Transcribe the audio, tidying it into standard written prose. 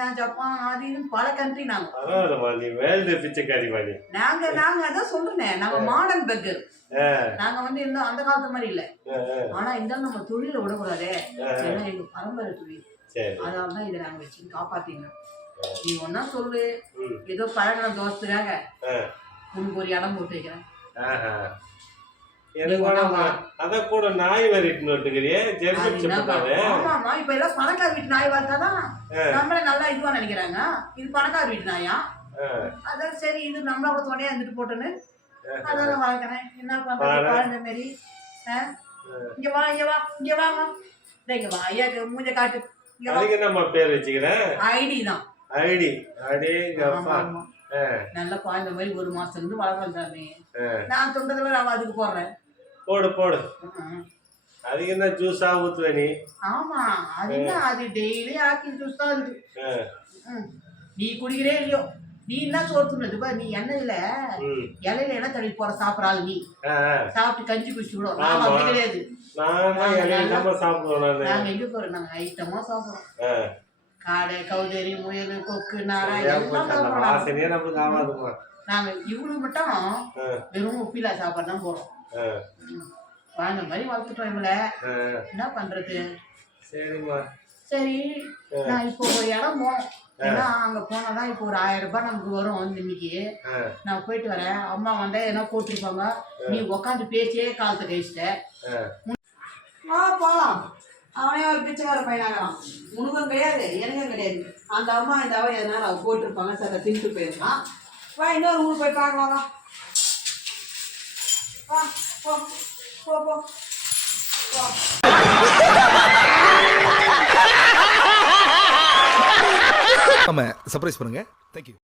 China, Japan அது இதுன்னு பல கண்ட்ரி நாங்க. பரவாயில்லம்மா, நீ வேர்ல்டு பிச்சைக்காரிம்மா நீ. நாங்க அதான் சொல்றேனே, நாங்க மாடர்ன் பெக்கர். நாங்க வந்து இன்னும் அந்த காலத்து மாதிரி இல்ல. ஆனா இருந்தாலும் நம்ம தொழில விடக்கூடாதே. ஏன்னா எங்க பரம்பரை தொழில். அதனால தான் இதை நாங்க வச்சு காப்பாத்தினோம். நீ ஒன்னா சொல்லு, ஏதோ பழகின தோசத்துக்காக உனக்கு ஒரு இடம் போட்டு வைக்கிறேன். அதான் கூட நாய் வரிட்டு விட்டுக்கிறியே, ஆமாமா. இப்ப எல்லாம் பணக்கார வீட்டு நாய் வளர்த்தாதான் நம்மள நல்லா இதுவா நினைக்கிறாங்க. இது பணக்கார வீட்டு நாயா? அதான் சரி, இது நம்மளோட துணையா இருந்துட்டு போட்டோன்னு அதான் வளர்க்கிறேன். என்ன பண்றது குழந்தை மாரி. இங்க வா இங்க வா இங்க வாங்க, இங்க வா ஐயா, மூஞ்ச காட்டு. அதுக்கு என்னம்மா பேர் வச்சுக்கிறேன்? ஐடி தான். ஐடி அடே நல்ல குழந்தை மாதிரி 1 மாசத்துல இருந்து வளர்க்கறாமே. நான் தொண்டதுல நான் அதுக்கு போடுறேன். போடு. அதுக்கு என்ன ஜூஸா ஊத்துவே நீ? ஆமா, அது டெய்லி ஆக்கி ஜூஸ் தான் இருக்கு. நீ குடிக்கிறே இல்லையோ, நீ என்ன சோத்துனது பா, நீ எண்ணெயில இலையில என்ன தடவி போற சாப்பிடறாள் நீ. சாப்பிட்டு கஞ்சி குடிச்சு விடும். நாம அப்படி கிடையாது. நாங்க எங்க போறோம், நாங்க ஐட்டமா சாப்பிடுறோம். காடை, கவுதரி, முயல், கொக்கு, நாரை எல்லாம் சாப்பிடுறோம். நாங்க இவ்வளவு மட்டும் வெறும் உப்பிலா சாப்பாடு தான் போறோம். வாங்க மாதிரி வளர்த்துட்டோம் இவங்கள. என்ன பண்றது? சரி, நான் இப்போ ஒரு இடம் போனோம். ஏன்னா அங்க போனாதான் இப்போ ஒரு 1000 ரூபாய் நமக்கு வரும். இன்னைக்கு நான் போயிட்டு வரேன். அம்மா வந்தா என்ன போட்டிருப்பாங்க, நீ உக்காந்து பேச்சே காலத்தை கழிச்சிட்ட. போலாம். அவனே ஒரு பிச்சைக்கார பையனாகலாம். உனக்கும் கிடையாது, எனக்கும் கிடையாது. அந்த அம்மா இந்த அவன் எதனால அவ போட்டிருப்பாங்க. சார் அதை தின்ட்டு போயிருக்கான். வா, இன்னொரு ஊர் போய் பார்க்கலாம். வா போ போ போ. நம்ம சர்ப்ரைஸ் பண்ணுங்க. தேங்க்யூ.